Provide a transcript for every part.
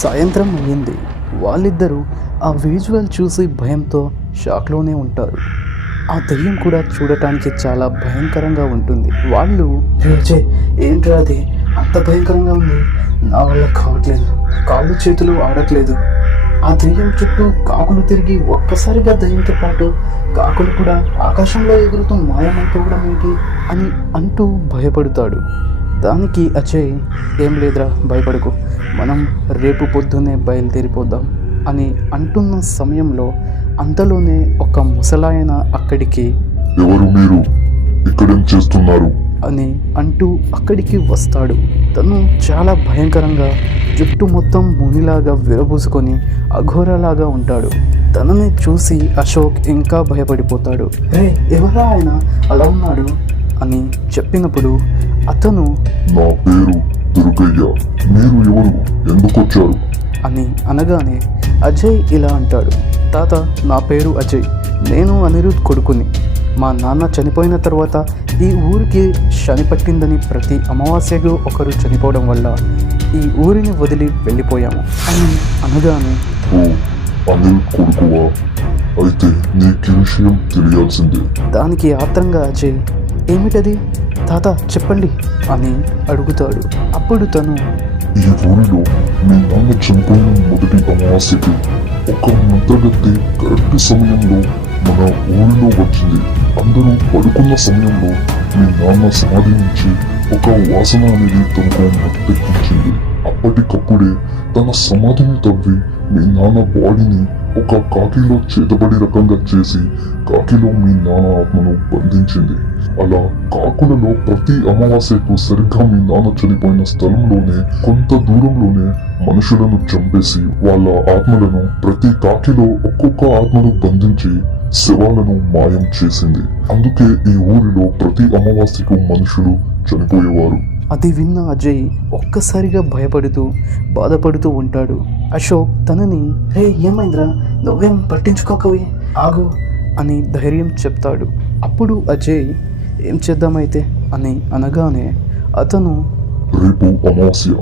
సాయంత్రం అయ్యింది. వాళ్ళిద్దరూ ఆ విజువల్ చూసి భయంతో షాక్లోనే ఉంటారు. ఆ దెయ్యం కూడా చూడటానికి చాలా భయంకరంగా ఉంటుంది. వాళ్ళు అజయ్ ఏంట్రా అది అంత భయంకరంగా ఉంది, నా వల్ల కావట్లేదు, కాళ్ళు చేతులు ఆడట్లేదు. ఆ దెయ్యం చుట్టూ కాకులు తిరిగి ఒక్కసారిగా దెయ్యంతో పాటు కాకులు కూడా ఆకాశంలో ఎగురుతూ మాయమైపోవడం ఏంటి అని అంటూ భయపడతాడు. దానికి అజయ్ ఏం లేదురా భయపడకు, మనం రేపు పొద్దున్నే బయలుదేరిపోదాం అని అంటున్న సమయంలో అంతలోనే ఒక ముసలాయన అక్కడికి ఎవరు మీరు, ఇక్కడేం చేస్తున్నారు అని అంటూ అక్కడికి వస్తాడు. తను చాలా భయంకరంగా జుట్టు మొత్తం మునిలాగా విరబూసుకొని అఘోరలాగా ఉంటాడు. తనని చూసి అశోక్ ఇంకా భయపడిపోతాడు. రే ఎవరా ఆయన అలా ఉన్నాడు అని చెప్పినప్పుడు అతను నా పేరు దుర్గయ్య, మీరు ఎవరు, ఎందుకు వచ్చారు అని అనగానే అజయ్ ఇలా అంటాడు. తాత నా పేరు అజయ్, నేను అనిరుద్ కొడుకుని. మా నాన్న చనిపోయిన తర్వాత ఈ ఊరికి శని పట్టిందని ప్రతి అమావాస్యకు ఒకరు చనిపోవడం వల్ల ఈ ఊరిని వదిలి వెళ్ళిపోయాము అని అనగానే ఓ అనిల్ కొడుకువా, అయితే నీకు విషయం తెలియాల్సిందే. దానికి ఆత్రంగా అజయ్ ఏమిటది తాత చెప్పండి అని అడుగుతాడు. అప్పుడు తను ఈ ఊరిలో మీ నాన్న చనిపోయిన మొదటి అమావాస్యకి ఒక మంత్రగత్తె కరెక్ట్ సమయంలో మన ఊరిలో వచ్చింది. అందరూ పడుకున్న సమయంలో మీ నాన్న సమాధి నుంచి ఒక వాసన అనేది తనకు మత్తెక్కించింది. అప్పటికప్పుడే తన సమాధిని తవ్వి మీ నాన్న బాడీని ఒక కాకిలో చేతబడి రకంగా చేసి కాకిలో మీ నాన్న ఆత్మను బంధించింది. అలా కాకులలో ప్రతి అమావాస్యకు సరిగ్గా మీ నాన్న చనిపోయిన స్థలంలోనే కొంత దూరంలోనే మనుషులను చంపేసి వాళ్ళ ఆత్మలను ప్రతి కాకిలో ఒక్కొక్క ఆత్మను బంధించి శవాలను మాయం చేసింది. అందుకే ఈ ఊరిలో ప్రతి అమావాస్యకు మనుషులు చనిపోయేవారు. అది విన్న అజయ్ ఒక్కసారిగా భయపడుతూ బాధపడుతూ ఉంటాడు. అశోక్ తనని రే ఏమైందిరా, నువ్వేం పట్టించుకోకవి ఆగు అని ధైర్యం చెప్తాడు. అప్పుడు అజయ్ ఏం చేద్దామైతే అని అనగానే అతను రేపు అమావాస్య,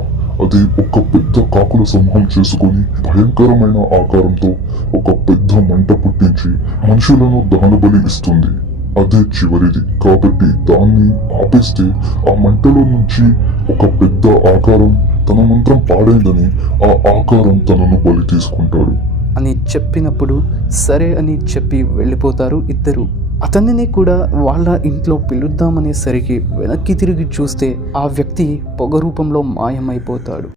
అది ఒక పెద్ద కాకుల సమూహం చేసుకొని భయంకరమైన ఆకారంతో ఒక పెద్ద మంట పుట్టించి మనుషులను దహనబలి ఇస్తుంది. అదే చివరిది కాబట్టి దాన్ని ఆపేస్తే ఆ మంటలో నుంచి ఒక పెద్ద ఆకారం తన మంత్రం పాడైందని ఆ ఆకారం తనను బలి తీసుకుంటాడు అని చెప్పినప్పుడు సరే అని చెప్పి వెళ్ళిపోతారు ఇద్దరు. అతనిని కూడా వాళ్ళ ఇంట్లో పిలుద్దామనేసరికి వెనక్కి తిరిగి చూస్తే ఆ వ్యక్తి పొగ రూపంలో మాయమైపోతాడు.